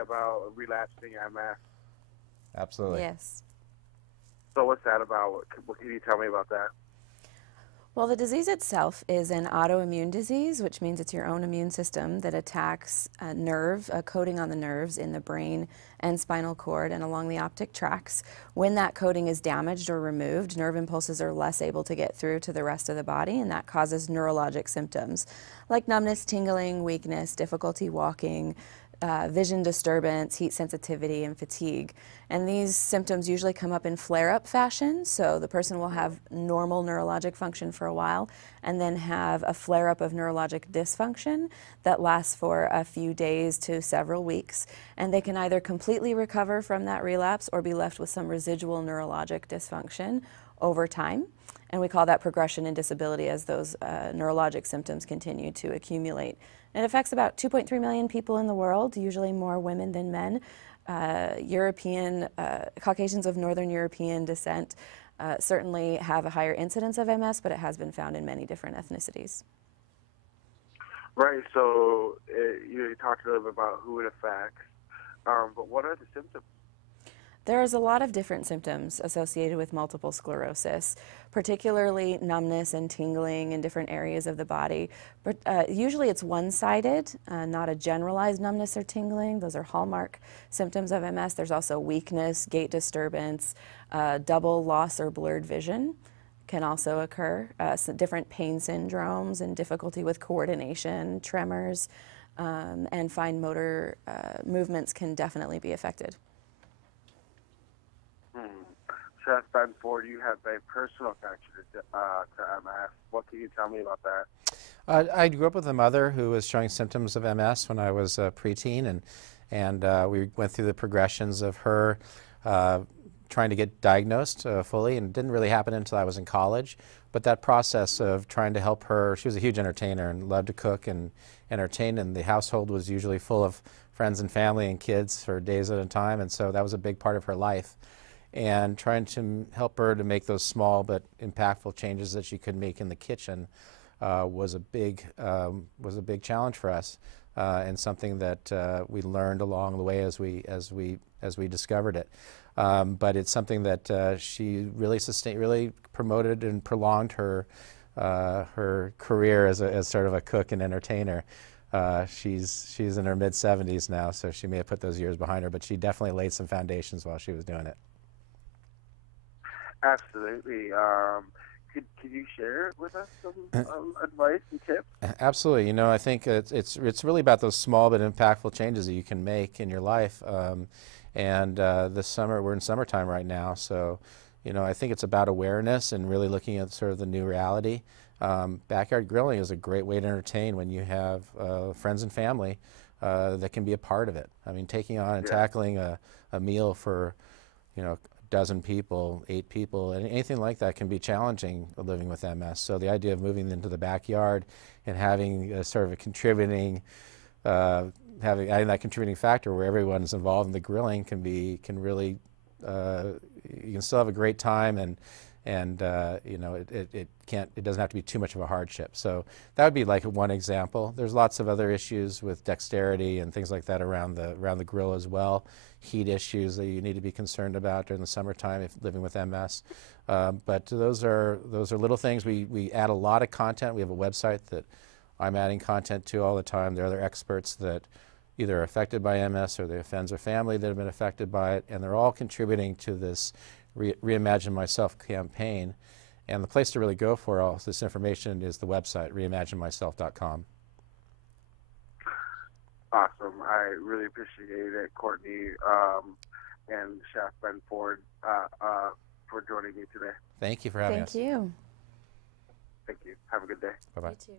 about relapsing MS. Absolutely. Yes. So what's that about? What can you tell me about that? Well, the disease itself is an autoimmune disease, which means it's your own immune system that attacks a nerve, a coating on the nerves in the brain and spinal cord and along the optic tracts. When that coating is damaged or removed, nerve impulses are less able to get through to the rest of the body, and that causes neurologic symptoms like numbness, tingling, weakness, difficulty walking, vision disturbance, heat sensitivity, and fatigue. And these symptoms usually come up in flare-up fashion, so the person will have normal neurologic function for a while and then have a flare-up of neurologic dysfunction that lasts for a few days to several weeks. And they can either completely recover from that relapse or be left with some residual neurologic dysfunction over time. And we call that progression in disability as those neurologic symptoms continue to accumulate. It affects about 2.3 million people in the world, usually more women than men. Caucasians of Northern European descent certainly have a higher incidence of MS, but it has been found in many different ethnicities. Right. So you talked a little bit about who it affects, but what are the symptoms? There's a lot of different symptoms associated with multiple sclerosis, particularly numbness and tingling in different areas of the body. But usually it's one-sided, not a generalized numbness or tingling. Those are hallmark symptoms of MS. There's also weakness, gait disturbance, double loss or blurred vision can also occur. Different pain syndromes and difficulty with coordination, tremors, and fine motor movements can definitely be affected. Chef Ben Ford, you have a personal connection to MS. What can you tell me about that? I grew up with a mother who was showing symptoms of MS when I was a preteen, and we went through the progressions of her trying to get diagnosed fully, and it didn't really happen until I was in college. But that process of trying to help her, she was a huge entertainer and loved to cook and entertain, and the household was usually full of friends and family and kids for days at a time, and so that was a big part of her life. And trying to help her to make those small but impactful changes that she could make in the kitchen was a big challenge for us, and something that we learned along the way as we discovered it. But it's something that she really promoted and prolonged her career as sort of a cook and entertainer. She's in her mid-70s now, so she may have put those years behind her, but she definitely laid some foundations while she was doing it. Absolutely. Could you share with us some advice and tips? Absolutely. You know, I think it's really about those small but impactful changes that you can make in your life. This summer, we're in summertime right now, so you know, I think it's about awareness and really looking at sort of the new reality. Backyard grilling is a great way to entertain when you have friends and family that can be a part of it. I mean, taking on and tackling a meal for, you know, dozen people, 8 people, and anything like that can be challenging living with MS. So the idea of moving into the backyard and having a sort of a contributing, adding that contributing factor where everyone's involved in the grilling can really, you can still have a great time, and you know, it doesn't have to be too much of a hardship. So that would be like one example. There's lots of other issues with dexterity and things like that around the grill as well. Heat issues that you need to be concerned about during the summertime if living with MS. But those are little things. We add a lot of content. We have a website that I'm adding content to all the time. There are other experts that either are affected by MS or their friends or family that have been affected by it, and they're all contributing to this Reimagine Myself campaign. And the place to really go for all this information is the website, reimaginemyself.com. Awesome. I really appreciate it, Courtney and Chef Ben Ford, for joining me today. Thank you for having us. Thank you. Thank you. Have a good day. Bye-bye. You too.